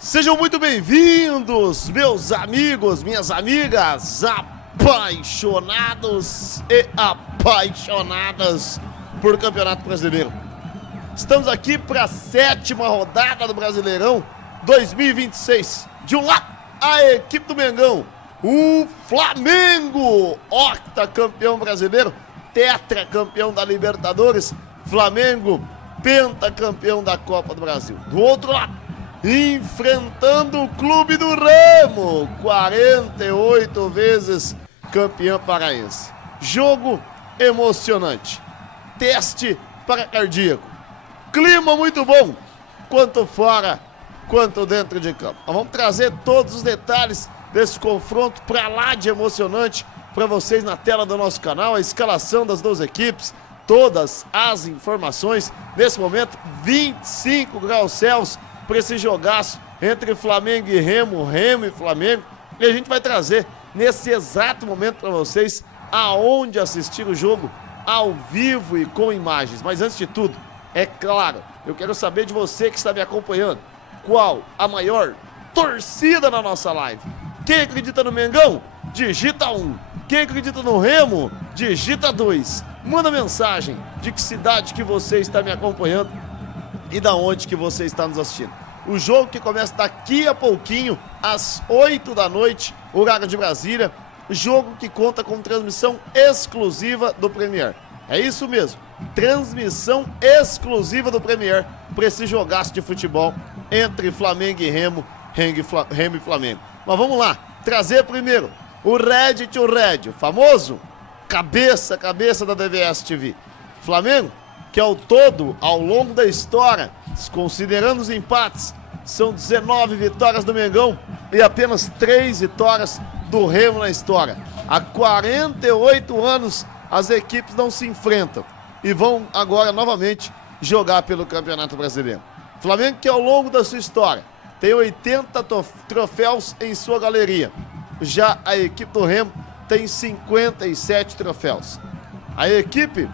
Sejam muito bem-vindos, meus amigos, minhas amigas, apaixonados e apaixonadas por Campeonato Brasileiro. Estamos aqui para a 7ª rodada do Brasileirão 2026. De um lado, a equipe do Mengão, o Flamengo, octacampeão brasileiro, tetracampeão da Libertadores, Flamengo, pentacampeão da Copa do Brasil. Do outro lado, enfrentando o Clube do Remo, 48 vezes campeão paraense. Jogo emocionante, teste para cardíaco, clima muito bom, quanto fora, quanto dentro de campo. Nós vamos trazer todos os detalhes desse confronto para lá de emocionante para vocês na tela do nosso canal, a escalação das duas equipes, todas as informações. Nesse momento, 25 graus Celsius para esse jogaço entre Flamengo e Remo, Remo e Flamengo, e a gente vai trazer nesse exato momento para vocês aonde assistir o jogo ao vivo e com imagens. Mas antes de tudo, é claro, eu quero saber de você que está me acompanhando, qual a maior torcida na nossa live? Quem acredita no Mengão? Digita 1. Quem acredita no Remo? Digita 2. Manda mensagem de que cidade que você está me acompanhando e da onde que você está nos assistindo. O jogo que começa daqui a pouquinho, às 8 da noite, horário de Brasília. Jogo que conta com transmissão exclusiva do Premier. É isso mesmo, transmissão exclusiva do Premier para esse jogaço de futebol entre Flamengo e Remo, Remo e Flamengo. Mas vamos lá, trazer primeiro o Reddit, o famoso cabeça da DVS TV. Flamengo, que ao todo, ao longo da história, considerando os empates, são 19 vitórias do Mengão e apenas 3 vitórias do Remo na história. Há 48 anos as equipes não se enfrentam e vão agora novamente jogar pelo Campeonato Brasileiro. Flamengo, que ao longo da sua história tem 80 troféus em sua galeria. Já a equipe do Remo tem 57 troféus. A equipe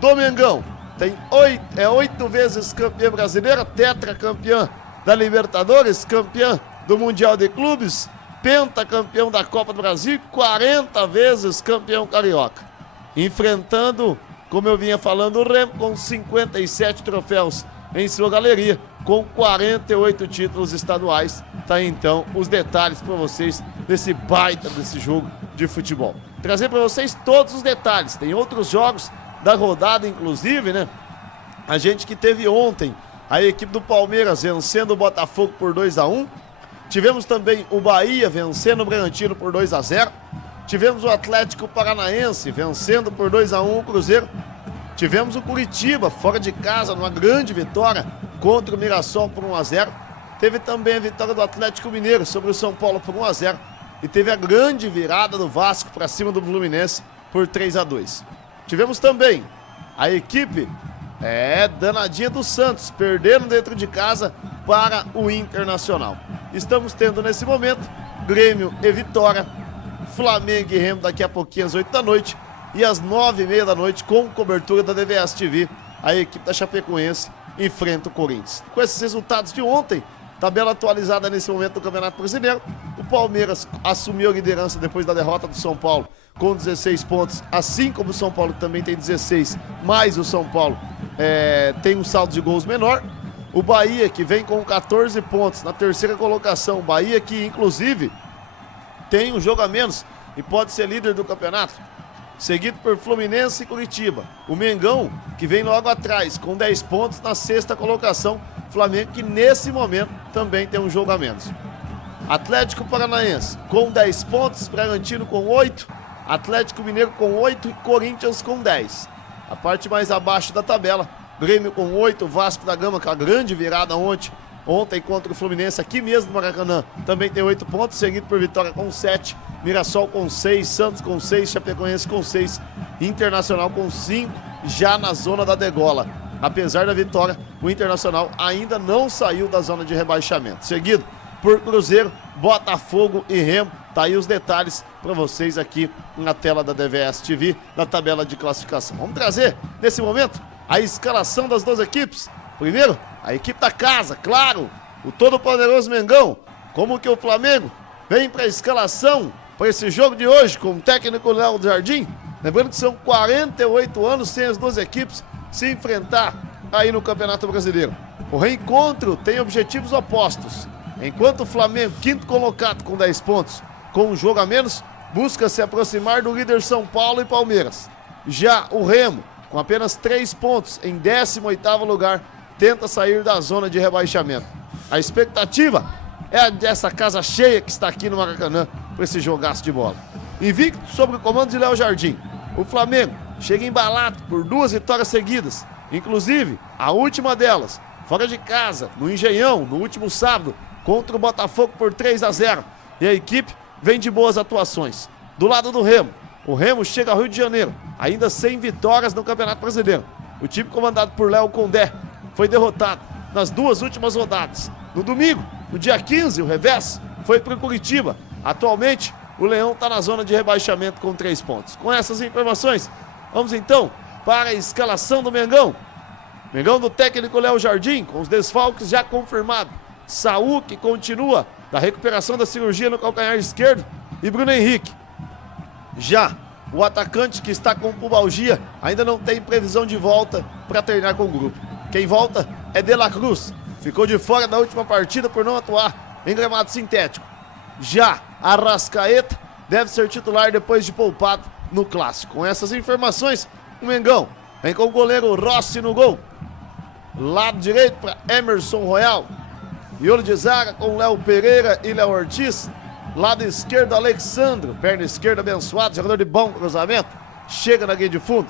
do Mengão tem 8 vezes campeã brasileira, tetracampeã da Libertadores, campeã do Mundial de Clubes, pentacampeão da Copa do Brasil, 40 vezes campeão carioca. Enfrentando, como eu vinha falando, o Remo com 57 troféus em sua galeria, com 48 títulos estaduais. Tá aí então os detalhes para vocês desse baita desse jogo de futebol. Trazer para vocês todos os detalhes. Tem outros jogos da rodada, inclusive, né? A gente que teve ontem a equipe do Palmeiras vencendo o Botafogo por 2-1. Tivemos também o Bahia vencendo o Bragantino por 2-0. Tivemos o Atlético Paranaense vencendo por 2-1 o Cruzeiro. Tivemos o Curitiba fora de casa numa grande vitória contra o Mirassol por 1-0. Teve também a vitória do Atlético Mineiro sobre o São Paulo por 1-0. E teve a grande virada do Vasco para cima do Fluminense por 3-2. Tivemos também a equipe danadinha do Santos, perdendo dentro de casa para o Internacional. Estamos tendo nesse momento Grêmio e Vitória, Flamengo e Remo daqui a pouquinho às 8 da noite e às 9h30 da noite, com cobertura da DVS TV, a equipe da Chapecoense enfrenta o Corinthians. Com esses resultados de ontem, tabela atualizada nesse momento do Campeonato Brasileiro, o Palmeiras assumiu a liderança depois da derrota do São Paulo com 16 pontos, assim como o São Paulo que também tem 16, mas o São Paulo tem um saldo de gols menor. O Bahia, que vem com 14 pontos na terceira colocação, o Bahia que inclusive tem um jogo a menos e pode ser líder do campeonato, seguido por Fluminense e Curitiba. O Mengão, que vem logo atrás com 10 pontos na sexta colocação, Flamengo que nesse momento também tem um jogo a menos. Atlético Paranaense com 10 pontos, Bragantino com 8, Atlético Mineiro com 8 e Corinthians com 10. A parte mais abaixo da tabela, Grêmio com 8, Vasco da Gama com a grande virada ontem contra o Fluminense aqui mesmo no Maracanã, também tem 8 pontos, seguido por Vitória com 7, Mirassol com 6, Santos com 6, Chapecoense com 6, Internacional com 5, já na zona da degola. Apesar da vitória, o Internacional ainda não saiu da zona de rebaixamento. Seguido por Cruzeiro, Botafogo e Remo. Tá aí os detalhes para vocês aqui na tela da DVS TV, na tabela de classificação. Vamos trazer, nesse momento, a escalação das duas equipes. Primeiro, a equipe da casa, claro, o todo-poderoso Mengão. Como que o Flamengo vem para a escalação para esse jogo de hoje com o técnico Léo Jardim. Lembrando que são 48 anos sem as duas equipes se enfrentar aí no Campeonato Brasileiro. O reencontro tem objetivos opostos. Enquanto o Flamengo, quinto colocado com 10 pontos, com um jogo a menos, busca se aproximar do líder São Paulo e Palmeiras. Já o Remo, com apenas 3 pontos em 18º lugar, tenta sair da zona de rebaixamento. A expectativa é a dessa casa cheia que está aqui no Maracanã para esse jogaço de bola. Invicto sob o comando de Léo Jardim, o Flamengo chega embalado por 2 vitórias seguidas, inclusive a última delas, fora de casa, no Engenhão, no último sábado, contra o Botafogo por 3-0. E a equipe vem de boas atuações. Do lado do Remo, o Remo chega ao Rio de Janeiro, ainda sem vitórias no Campeonato Brasileiro. O time comandado por Léo Condé foi derrotado nas 2 últimas rodadas. No domingo, no dia 15, o revés foi para o Curitiba. Atualmente, o Leão está na zona de rebaixamento com 3 pontos. Com essas informações, vamos então para a escalação do Mengão. Mengão do técnico Léo Jardim, com os desfalques já confirmados. Saúl, que continua da recuperação da cirurgia no calcanhar esquerdo, e Bruno Henrique. Já o atacante que está com pubalgia ainda não tem previsão de volta para treinar com o grupo. Quem volta é De La Cruz. Ficou de fora da última partida por não atuar em gramado sintético. Já Arrascaeta deve ser titular depois de poupado no Clássico. Com essas informações, o Mengão vem com o goleiro Rossi no gol. Lado direito para Emerson Royal. Miolo de zaga com Léo Pereira e Léo Ortiz. Lado esquerdo, Alexandro. Perna esquerda abençoado, jogador de bom cruzamento. Chega na linha de fundo.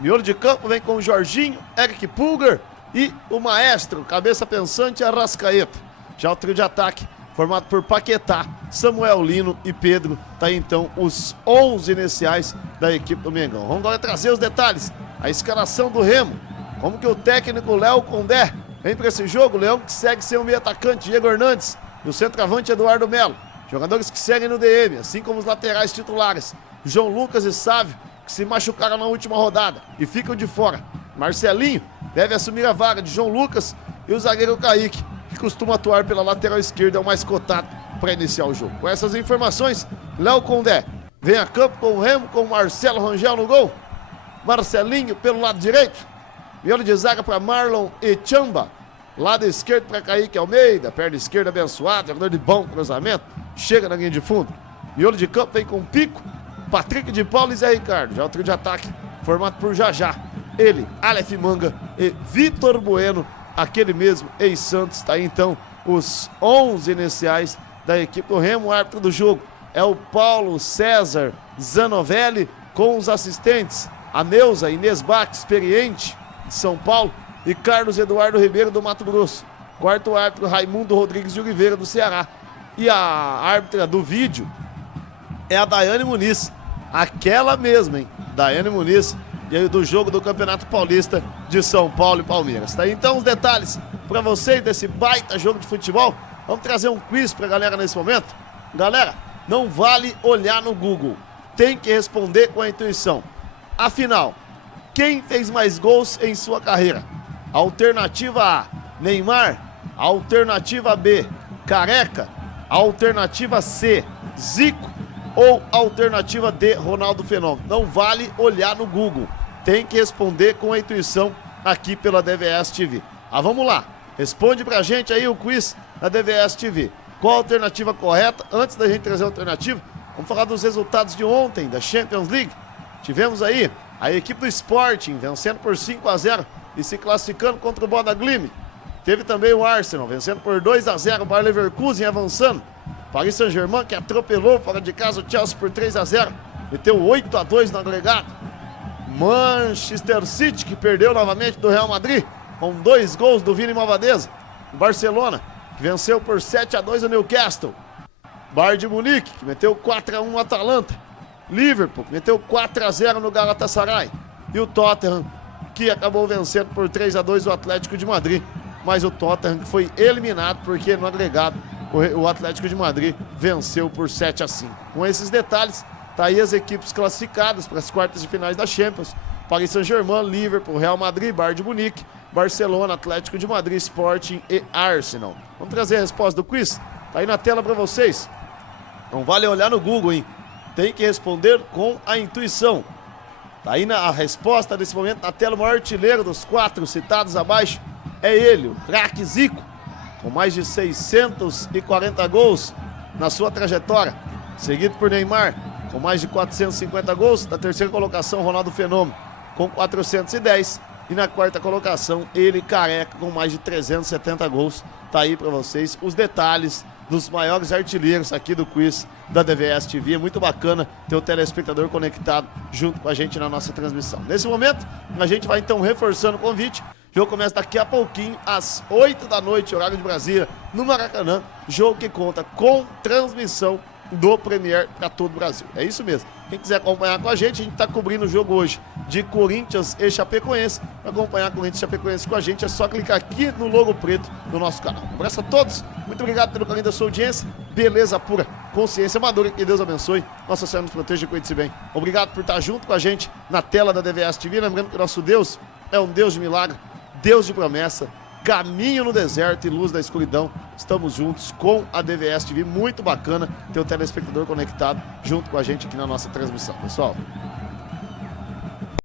Miolo de campo vem com o Jorginho, Eric Pulgar e o maestro, cabeça pensante, Arrascaeta. Já o trio de ataque, formado por Paquetá, Samuel Lino e Pedro. Tá aí então os 11 iniciais da equipe do Mengão. Vamos agora trazer os detalhes. A escalação do Remo. Como que o técnico Léo Condé vem para esse jogo. O Leão que segue sem o meio atacante, Diego Hernandes. E o centroavante, Eduardo Melo. Jogadores que seguem no DM, assim como os laterais titulares, João Lucas e Sávio, que se machucaram na última rodada e ficam de fora. Marcelinho deve assumir a vaga de João Lucas e o zagueiro Kaique, que costuma atuar pela lateral esquerda, é o mais cotado para iniciar o jogo. Com essas informações, Léo Condé vem a campo com o Remo, com o Marcelo Rangel no gol. Marcelinho pelo lado direito. Miolo de zaga para Marlon e Chamba. Lado esquerdo para Kaique Almeida. Perna esquerda abençoado, jogador de bom cruzamento. Chega na linha de fundo. Miolo de campo vem com Pico, Patrick de Paulo e Zé Ricardo. Já o trio de ataque formado por Jajá. Ele, Aleph Manga e Vitor Bueno. Aquele mesmo ex-Santos. Tá aí então os 11 iniciais da equipe do Remo. O árbitro do jogo é o Paulo César Zanovelli, com os assistentes a Neuza Inês Bach, experiente de São Paulo, e Carlos Eduardo Ribeiro do Mato Grosso. Quarto árbitro, Raimundo Rodrigues de Oliveira do Ceará. E a árbitra do vídeo é a Daiane Muniz, aquela mesma, hein? Daiane Muniz, e aí do jogo do Campeonato Paulista de São Paulo e Palmeiras. Tá aí então os detalhes para vocês desse baita jogo de futebol. Vamos trazer um quiz pra galera nesse momento. Galera, não vale olhar no Google, tem que responder com a intuição. Afinal, quem fez mais gols em sua carreira? Alternativa A, Neymar. Alternativa B, Careca. Alternativa C, Zico. Ou alternativa D, Ronaldo Fenômeno. Não vale olhar no Google, tem que responder com a intuição aqui pela DVS TV. Vamos lá, responde pra gente aí o quiz da DVS TV. Qual a alternativa correta? Antes da gente trazer a alternativa, vamos falar dos resultados de ontem da Champions League. Tivemos aí a equipe do Sporting vencendo por 5-0 e se classificando contra o Boda Glimt. Teve também o Arsenal vencendo por 2-0 o Bayer Leverkusen, avançando. Paris Saint-Germain, que atropelou fora de casa o Chelsea por 3-0, meteu 8-2 no agregado. Manchester City, que perdeu novamente do Real Madrid, com 2 gols do Vini Malvadeza. Barcelona, que venceu por 7-2 o Newcastle. Bayern de Munique, que meteu 4-1 no Atalanta. Liverpool, que meteu 4-0 no Galatasaray. E o Tottenham, que acabou vencendo por 3-2 o Atlético de Madrid. Mas o Tottenham foi eliminado porque no agregado o Atlético de Madrid venceu por 7-5. Com esses detalhes, tá aí as equipes classificadas para as quartas de finais da Champions. Paris Saint-Germain, Liverpool, Real Madrid, Bayern de Munique, Barcelona, Atlético de Madrid, Sporting e Arsenal. Vamos trazer a resposta do quiz? Tá aí na tela para vocês. Não vale olhar no Google, hein? Tem que responder com a intuição. Tá aí a resposta nesse momento na tela. O maior artilheiro dos 4 citados abaixo é ele, o craque Zico, com mais de 640 gols na sua trajetória. Seguido por Neymar, com mais de 450 gols. Na terceira colocação, Ronaldo Fenômeno, com 410. E na quarta colocação, ele, Careca, com mais de 370 gols. Tá aí para vocês os detalhes dos maiores artilheiros aqui do quiz da DVS TV. É muito bacana ter o telespectador conectado junto com a gente na nossa transmissão. Nesse momento, a gente vai então reforçando o convite. O jogo começa daqui a pouquinho, às 8 da noite, horário de Brasília, no Maracanã. Jogo que conta com transmissão do Premier para todo o Brasil. É isso mesmo. Quem quiser acompanhar com a gente está cobrindo o jogo hoje de Corinthians e Chapecoense. Para acompanhar Corinthians e Chapecoense com a gente é só clicar aqui no logo preto do nosso canal. Um abraço a todos, muito obrigado pelo carinho da sua audiência. Beleza pura, consciência madura, que Deus abençoe. Nossa Senhora nos proteja e cuide-se bem. Obrigado por estar junto com a gente na tela da DVS TV. Lembrando que o nosso Deus é um Deus de milagre, Deus de promessa, caminho no deserto e luz da escuridão. Estamos juntos com a DVS TV. Muito bacana ter o telespectador conectado junto com a gente aqui na nossa transmissão, pessoal.